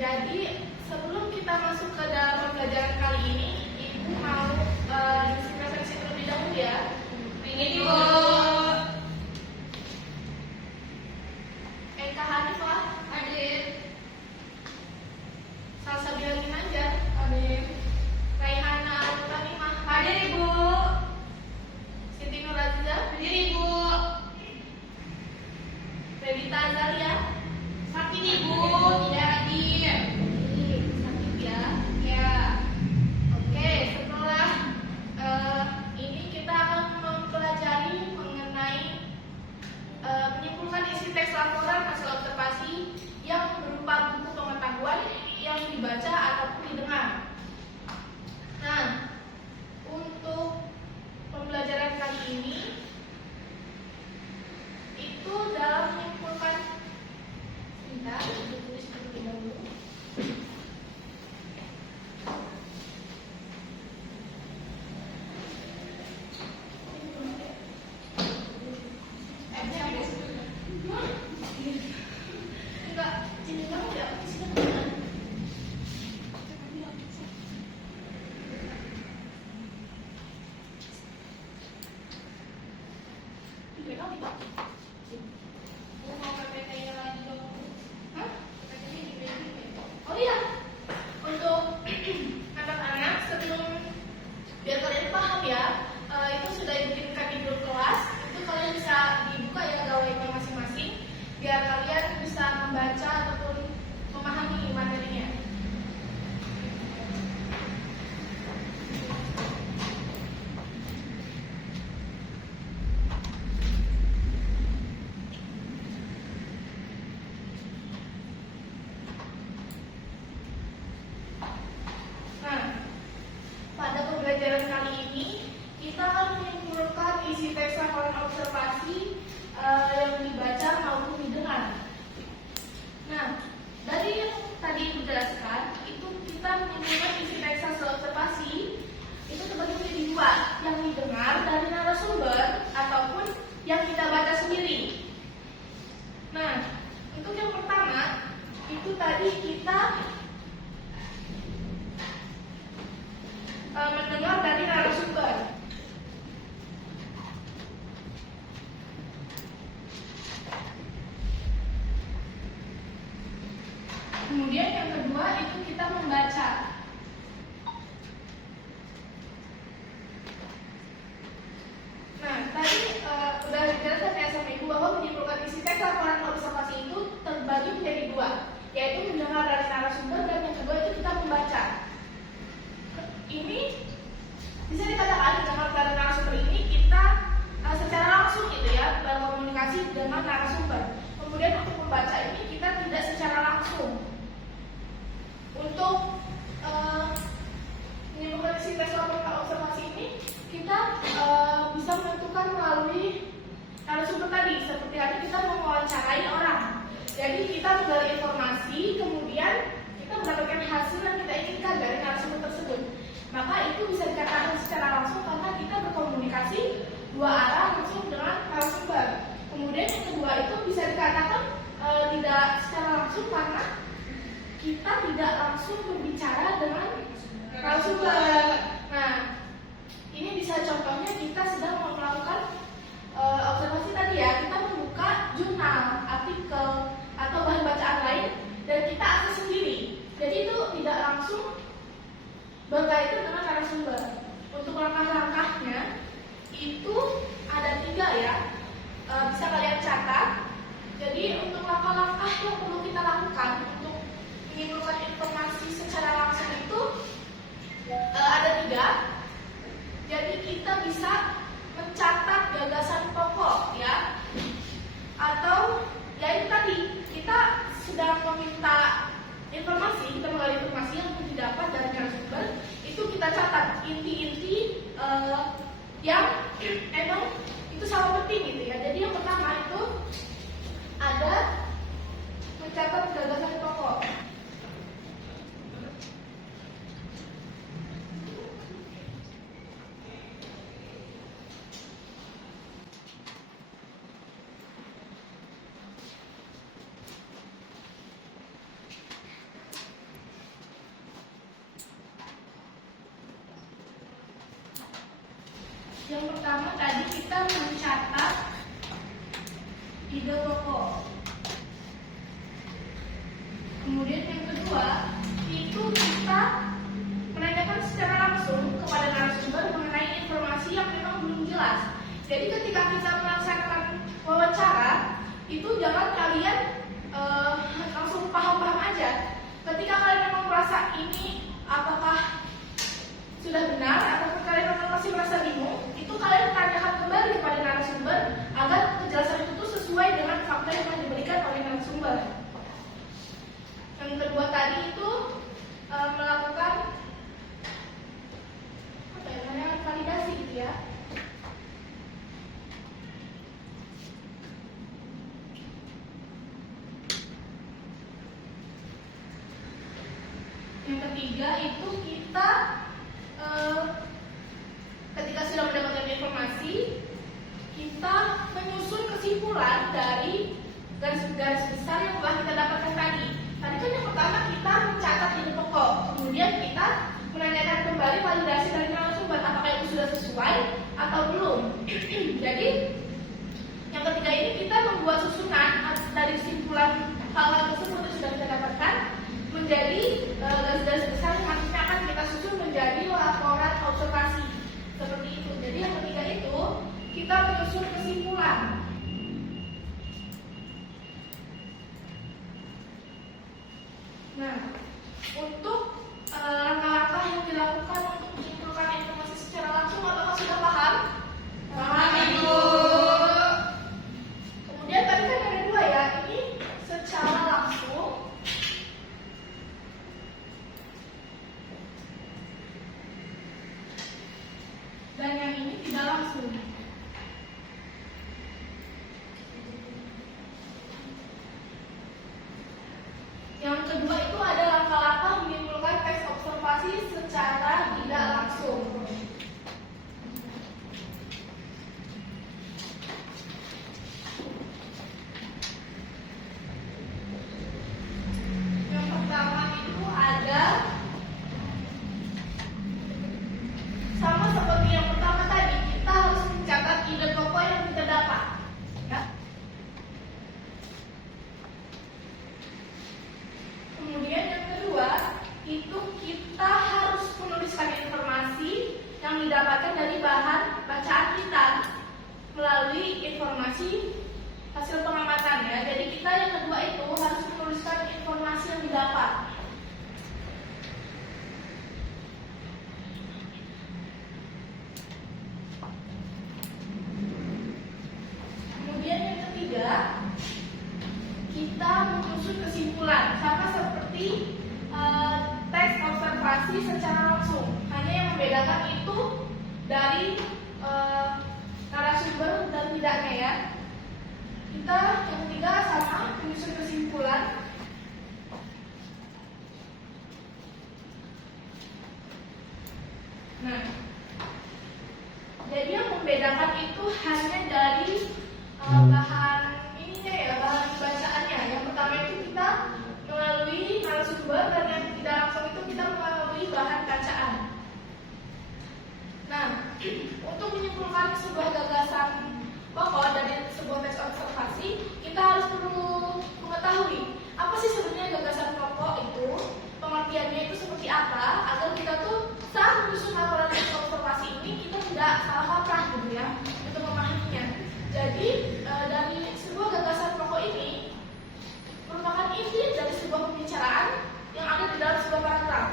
Jadi sebelum kita masuk ke dalam pembelajaran kali ini, Ibu mau isi presensi terlebih dahulu ya. Ini Ibu. Eka Hanifah, hadir. Salsabila Ginanjar, hadir. Raihana Al-Tanimah, hadir Ibu. Siti Nuraziza, hadir Ibu. Revita Azalia, sakit Ibu, tidak hadir. Sakit ya, ya. Oke, setelah ini kita akan mempelajari mengenai menyimpulkan isi teks laporan hasil observasi yang berupa buku pengetahuan yang dibaca ataupun didengar. Nah, untuk pembelajaran kali ini itu dalam menyimpulkan, sebentar, tulis terlebih dahulu. Enggak, ini kamu ya, oh iya, untuk anak-anak sebelum biar kalian paham ya, itu sudah dibikinkan di grup kelas. Itu kalian bisa dibuka ya gawainya masing-masing biar kalian bisa membaca ataupun memahami materinya. Nah, pada pembelajaran kali ini kita akan menyimpulkan isi teks laporan observasi yang dibaca maupun didengar. Nah, dari yang tadi dijelaskan itu kita menyimpulkan isi teks hasil observasi itu terbagi menjadi dua, yang didengar dari narasumber ataupun yang kita baca sendiri. Nah, untuk yang pertama itu tadi kita mendengar dari narasumber. Kemudian yang kedua itu kita membaca. Nah, tadi udah dijelaskan ya sama Ibu bahwa menyimpulkan isi teks laporan observasi itu terbagi menjadi dua, yaitu mendengar dari narasumber dan yang kedua itu kita membaca. Ini bisa dikatakan dengan dari narasumber ini kita secara langsung gitu ya berkomunikasi dengan narasumber. Kemudian untuk membaca ini kita tidak secara langsung. Untuk menyimpulkan isi teks laporan observasi ini kita bisa menentukan melalui narasumber tadi. Seperti tadi kita mewawancarai orang. Jadi kita menggali informasi, kemudian kita mendapatkan hasil yang kita inginkan dari narasumber tersebut. Maka itu bisa dikatakan secara langsung karena kita berkomunikasi dua arah langsung dengan narasumber. Kemudian yang kedua itu bisa dikatakan tidak secara langsung karena kita tidak langsung berbicara dengan narasumber. Nah, ini bisa contohnya kita sedang melakukan observasi tadi ya, kita membuka jurnal, artikel atau bahan bacaan lain dan kita akses sendiri. Jadi itu tidak langsung berkaitan dengan narasumber. Untuk langkah-langkahnya itu ada 3 ya, bisa kalian catat. Jadi untuk langkah-langkah yang perlu kita lakukan untuk menyimpulkan informasi secara langsung itu ada 3. Jadi kita bisa mencatat gagasan pokok ya, atau ya itu tadi kita sedang meminta informasi, kita menggali informasi yang didapat dari narasumber, itu kita catat inti-inti yang emang itu sangat penting gitu ya. Jadi yang pertama itu ada mencatat gagasan pokok. Yang pertama tadi kita mencatat ide pokok. Kemudian yang kedua itu kita menanyakan secara langsung kepada narasumber mengenai informasi yang memang belum jelas. Jadi ketika kita melaksanakan wawancara, itu jangan kalian langsung paham-paham aja. Ketika kalian memang merasa ini apakah sudah benar atau kalian memang masih merasa bingung, itu kalian tanyakan kembali kepada narasumber agar kejelasan itu sesuai dengan fakta yang diberikan oleh narasumber. Yang kedua tadi itu melakukan validasi gitu ya. Yang ketiga itu kita ketika sudah mendapatkan informasi, kita menyusun kesimpulan dari garis-garis besar yang telah kita dapatkan tadi. Tadi kan yang pertama kita mencatat ide pokok, kemudian kita menanyakan kembali validasi dari narasumber apakah itu sudah sesuai atau belum. Jadi yang ketiga ini kita membuat susunan dari kesimpulan hal-hal tersebut yang sudah kita dapatkan menjadi garis-garis besar yang nantinya akan kita susun menjadi laporan observasi seperti itu. Jadi yang ketiga itu kita menyusun kesimpulan. Nah, untuk langkah-langkah yang dilakukan untuk menyimpulkan informasi secara langsung, apakah sudah paham? Paham, Ibu. Kemudian tadi kan ada dua ya, ini secara langsung. Dan yang ini tidak langsung. Yang kedua itu ada langkah-langkah menyimpulkan teks observasi secara tidak langsung. Yang pertama itu ada sama seperti yang pertama tadi, kita harus mencatat ide pokok yang kita dapat. Ya. Kemudian yang kedua, itu kita harus menuliskan informasi yang didapatkan dari bahan bacaan kita melalui informasi hasil pengamatan ya. Jadi kita yang kedua itu harus menuliskan informasi yang didapat. Kemudian yang ketiga, kita menyusun kesimpulan sama seperti teks observasi secara langsung. Hanya yang membedakan itu dari narasumber dan tidaknya ya. Kita yang ketiga sama menyusun kesimpulan. Nah, jadi yang membedakan itu hanya dari bahan ininya ya, bahan bacaannya. Yang pertama itu kita melalui narasumber dan yang tidak langsung itu kita melalui bahan bacaan. Nah, untuk menyimpulkan sebuah gagasan pokok dari sebuah teks observasi, kita harus perlu mengetahui apa sih sebenarnya gagasan pokok itu, pengertiannya itu seperti apa, agar kita tuh saat menyusun laporan teks observasi ini kita tidak salah kaprah gitu ya untuk memahaminya. Jadi dari sebuah gagasan pokok ini merupakan inti dari sebuah pembicaraan yang ada di dalam sebuah paragraf.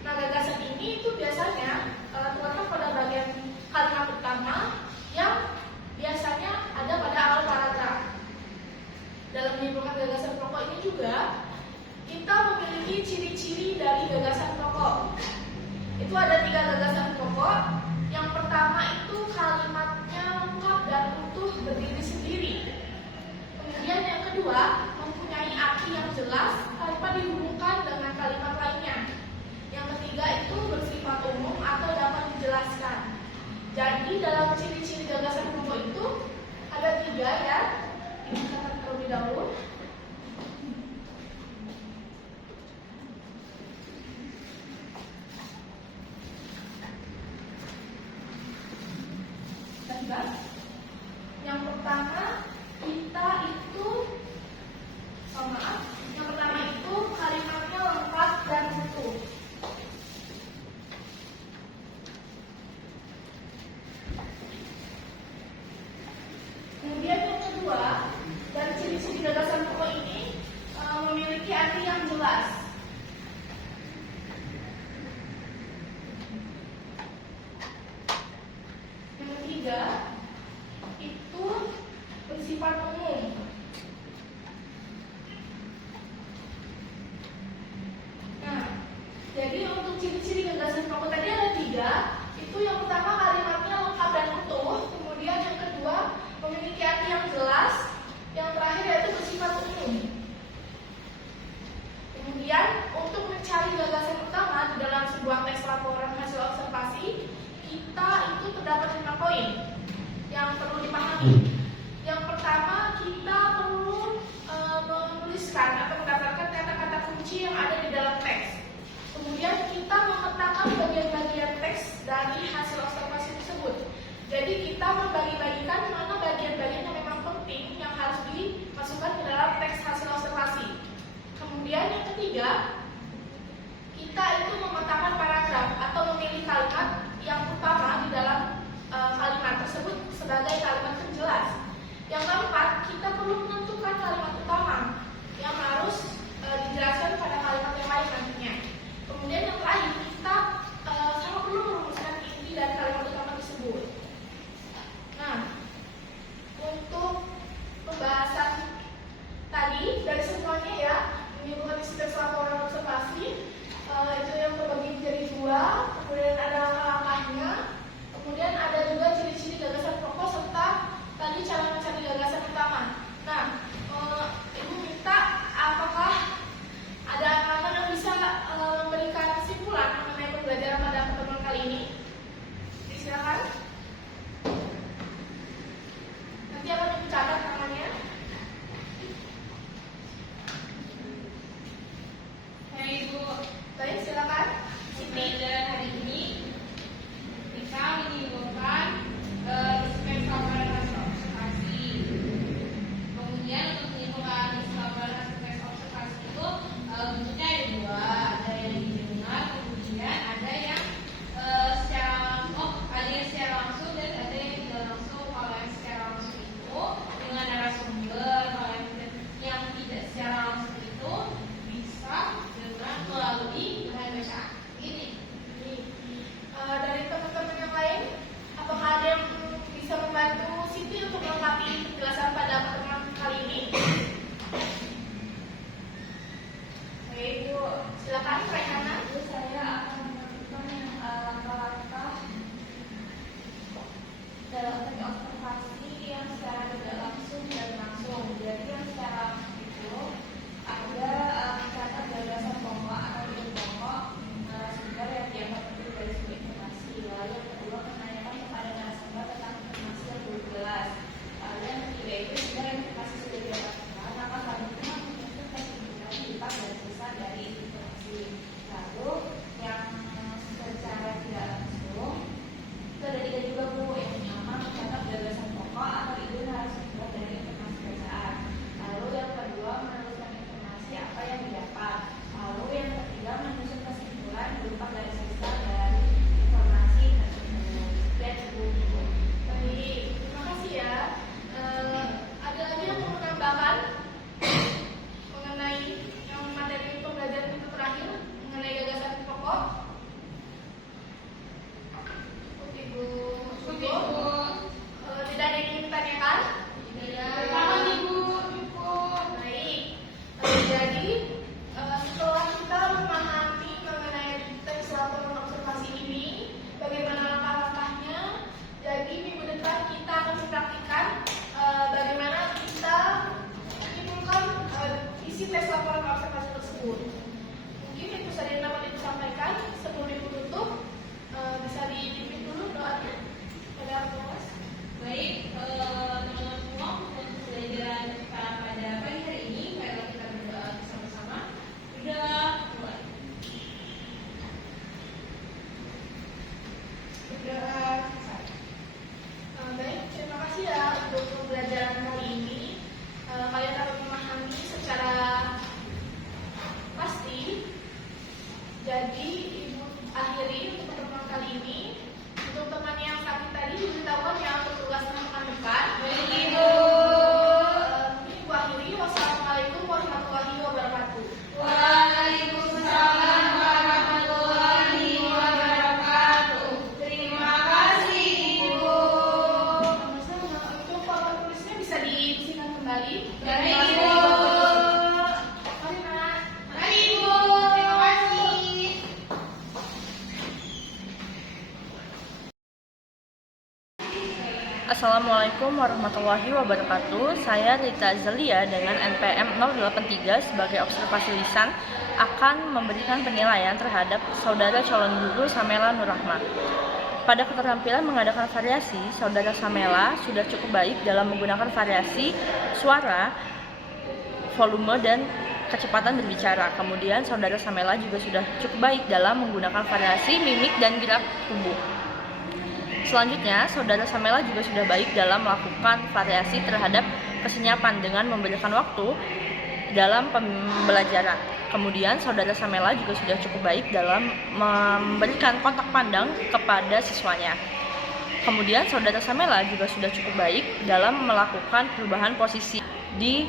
Nah, gagasan ini itu biasanya terletak pada bagian kalimat utama yang biasanya ada pada awal paragraf. Dalam menyimpulkan gagasan pokok ini juga kita memiliki ciri-ciri dari gagasan pokok. Itu ada 3 gagasan pokok. Yang pertama itu kalimatnya lengkap dan utuh berdiri sendiri. Kemudian yang kedua mempunyai arti yang jelas tanpa dihubungkan dengan kalimat lainnya. Yang ketiga itu bersifat umum atau dapat dijelaskan. Jadi dalam ciri-ciri gagasan pokok itu ada 3 ya. Ini kita terlebih dahulu. Kemudian yang ketiga, kita itu memetakan paragraf atau memilih kalimat yang utama di dalam kalimat tersebut sebagai kalimat penjelas. Yang keempat, kita perlu menentukan kalimat utama yang harus dijelaskan pada kalimat yang lain nantinya. Kemudian yang terakhir, kita sangat perlu merumuskan inti dari kalimat utama tersebut. Nah, untuk pembahasan tadi dari semuanya ya, ini bukan isi tes laporan observasi, itu yang terbagi menjadi dua, kemudian ada langkahnya, kemudian ada juga ciri-ciri gagasan pokok serta tadi cara mencari gagasan utama. Nah, Ibu minta apakah ada anak-anak yang bisa memberikan kesimpulan mengenai pembelajaran pada pertemuan kali ini? Silakan. Nanti akan dicatat namanya. Ibu, Baik, silakan. pembelajaran hari ini kita menyimpulkan isi laporan hasil observasi. Kemudian untuk menyimpulkan isi laporan hasil tes observasi itu bentuknya ada dua, ada yang didengar, kemudian ada yang secara langsung dan ada yang tidak langsung. Kalau yang secara langsung itu dengan narasumber, kalau yang tidak secara langsung itu bisa dengan melalui bahan bacaan ini. Dari teman-teman yang lain, apakah ada yang bisa membantu Siti untuk melengkapi penjelasan pada pertemuan kali ini? Baik, Bu. Silakan, Reihana. Saya akan melakukan langkah-langkah dalam teknik observasi yang secara tidak langsung dan langsung. Jadi yang secara langsung itu ada mencatat gagasan pokok atau ide pokok narasumber yang dianggap penting dari sebuah informasi. Lalu yang kedua, menanyakan kepada narasumber tentang informasi yang belum jelas. Lalu yang ketiga itu jika informasi sudah didapatkan, maka selanjutnya menyusun kesimpulan lipat dan sisa dari informasi. Lalu yang secara tidak langsung itu ada tiga juga, Bu. Yang pertama, mencatat gagasan pokok atau ide narasumber dari informasi bacaan. Lalu yang kedua, menuliskan informasi apa yang didapat. Lalu yang ketiga, menyusun kesimpulan berupa garis besar dari informasi tersebut. Dan Bu. Baik, terima kasih ya. Ada lagi yang mau menambahkan mengenai yang materi pembelajaran itu terakhir mengenai gagasan pokok? Oke, Bu. Tidak ada yang ingin ditanyakan? Paham, Ibu. Baik. Jadi setelah kita memahami mengenai teks laporan observasi ini, bagaimana langkah-langkahnya, jadi minggu depan kita akan mempraktikkan bagaimana kita menyimpulkan isi tes laporan observasi tersebut. Mungkin itu saja yang dapat disampaikan. Sebelum Ibu tutup, bisa dipimpin dulu doanya pada kelas. Baik, teman-teman semua, untuk pembelajaran kita pada pagi hari ini, marilah kita berdoa bersama-sama. Berdoa, mulai. Berdoa selesai. Baik, terima kasih ya untuk pembelajaran kali ini. Kalian dapat memahami secara pasti. Jadi Ibu akhiri untuk pertemuan kali ini. Untuk teman yang sakit tadi diberitahukan ya untuk tugasnya pekan depan. Baik, Ibu. Ibu akhiri. Wassalamualaikum warahmatullahi wabarakatuh. Waalaikumsalam warahmatullahi wabarakatuh. Terima kasih, Ibu. Sama-sama. Untuk papan tulisnya bisa diisikan kembali. Baik, Ibu. Mari, Nak. Mari, Ibu. Terima kasih. Assalamualaikum warahmatullahi wabarakatuh. Saya Rita Zelia dengan NPM 083 sebagai observasi lisan akan memberikan penilaian terhadap saudara calon guru Samela Nurrahma. Pada keterampilan mengadakan variasi, saudara Samela sudah cukup baik dalam menggunakan variasi suara, volume, dan kecepatan berbicara. Kemudian saudara Samela juga sudah cukup baik dalam menggunakan variasi mimik dan gerak tubuh. Selanjutnya, saudara Samela juga sudah baik dalam melakukan variasi terhadap kesenyapan dengan memberikan waktu dalam pembelajaran. Kemudian saudara Samela juga sudah cukup baik dalam memberikan kontak pandang kepada siswanya. Kemudian saudara Samela juga sudah cukup baik dalam melakukan perubahan posisi di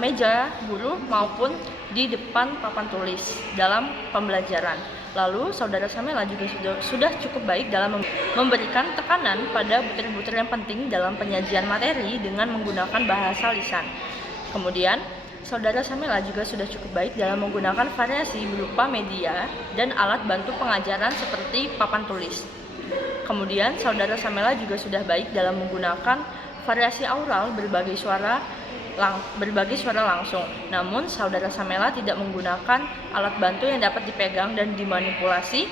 meja guru maupun di depan papan tulis dalam pembelajaran. Lalu saudara Samela juga sudah cukup baik dalam memberikan tekanan pada butir-butir yang penting dalam penyajian materi dengan menggunakan bahasa lisan. Kemudian saudara Samela juga sudah cukup baik dalam menggunakan variasi berupa media dan alat bantu pengajaran seperti papan tulis. Kemudian saudara Samela juga sudah baik dalam menggunakan variasi aural berbagai suara langsung. Namun saudara Samela tidak menggunakan alat bantu yang dapat dipegang dan dimanipulasi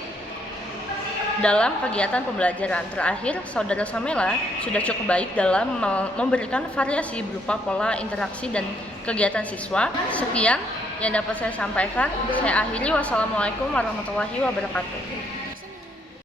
dalam kegiatan pembelajaran. Terakhir, saudara Samela sudah cukup baik dalam memberikan variasi berupa pola interaksi dan kegiatan siswa. Sekian yang dapat saya sampaikan. Saya akhiri. Wassalamualaikum warahmatullahi wabarakatuh.